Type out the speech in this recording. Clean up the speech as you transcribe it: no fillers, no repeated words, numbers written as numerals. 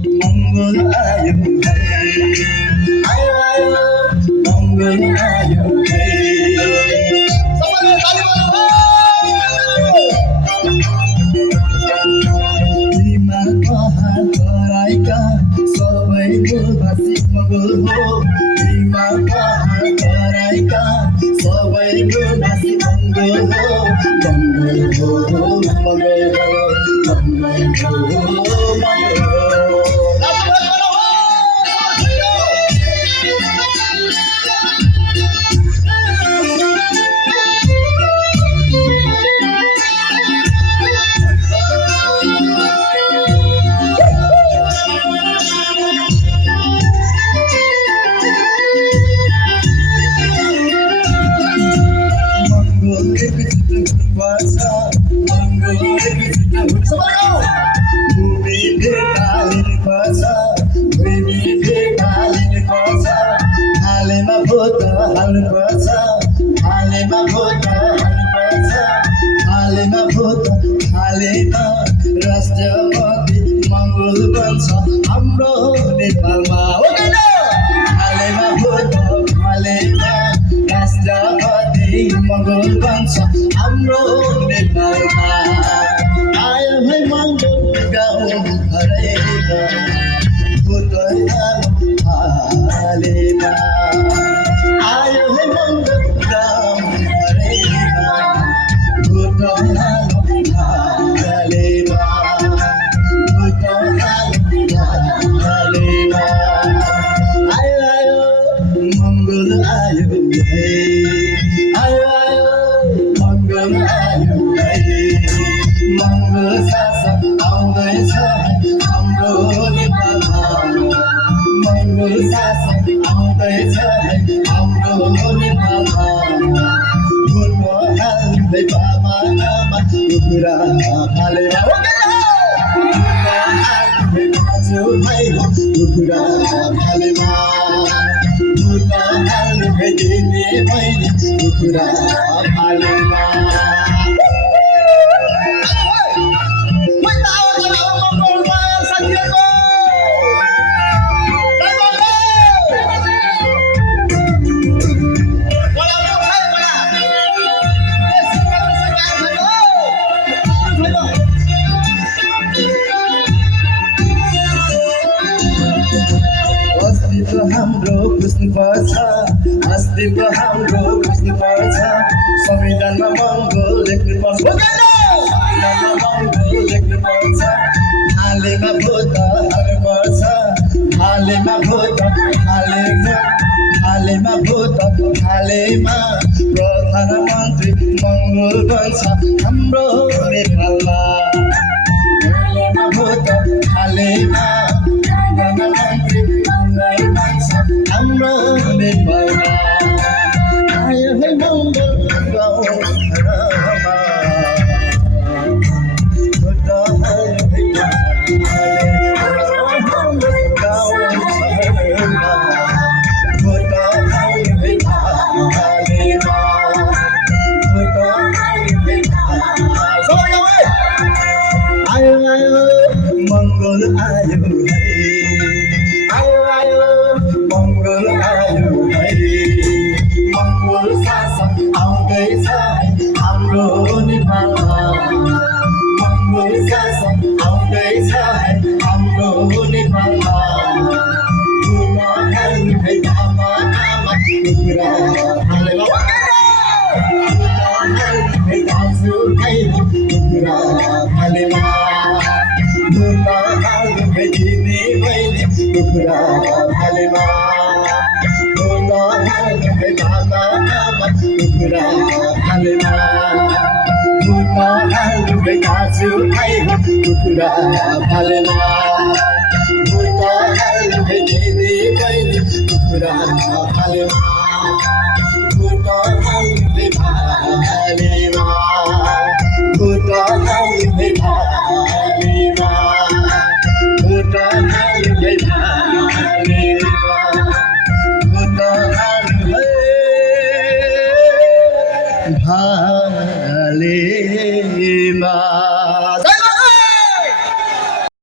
मङ्गल आयो आयो आयो मङ्गल आयो सबैले ताली तिमा कहाँ कराएका सबैको भाषी मङ्गल हो तिमा कहाँ कराएका सबैको भाषी मङ्गल हो मङ्गल हो मङ्गल हो मङ्गल हो मङ्गल हो राष्ट्रपति मङ्गल बन्छ हाम्रो नेपालमा हालैमा भोट हालैमा राष्ट्रपति मङ्गल बन्छ हाम्रो नेपालमा आयो है मङ्गल गाउँ हरेका भोट हालैमा आयो है मङ्गल गाउँ हरेका भोट हाम्रो बुझ्नुपर्छ अस्तित्व हाम्रो बुझ्नुपर्छ संविधानमा मङ्गल लेख्नुपर्छ संविधानमा मङ्गल लेख्नुपर्छ हालैमा भोट हाल्नुपर्छ हालैमा भोट हालैमा भोट हालैमा प्रधानमन्त्री मङ्गल बन्छ हाम्रो नेपालमा हालैमा भोट हालैमा प्रधानमन्त्री हाम्रो नेपालमा आयो है मङ्गल गाउँ घरमा भोट हाल्यो है मङ्गल गाउँ शहरमा भोट हाल्यो है हालैमा भोट हाल्यो है आयो आयो मङ्गल आयो मङ्गल आयो है मङ्गल शासन आउँदैछ हाम्रो नेपालमा मङ्गल शासन आउँदैछ हाम्रो नेपालमा आमा कुखुरा हालेमा दाजु भाइ कुखुरा हालेमा दिने मैले कुखुरा हालेमा कुखुरा हालेमा दाजु भाइ कुखुरा हालेमा दिने मैले कुखुरा हालेमा हालेमा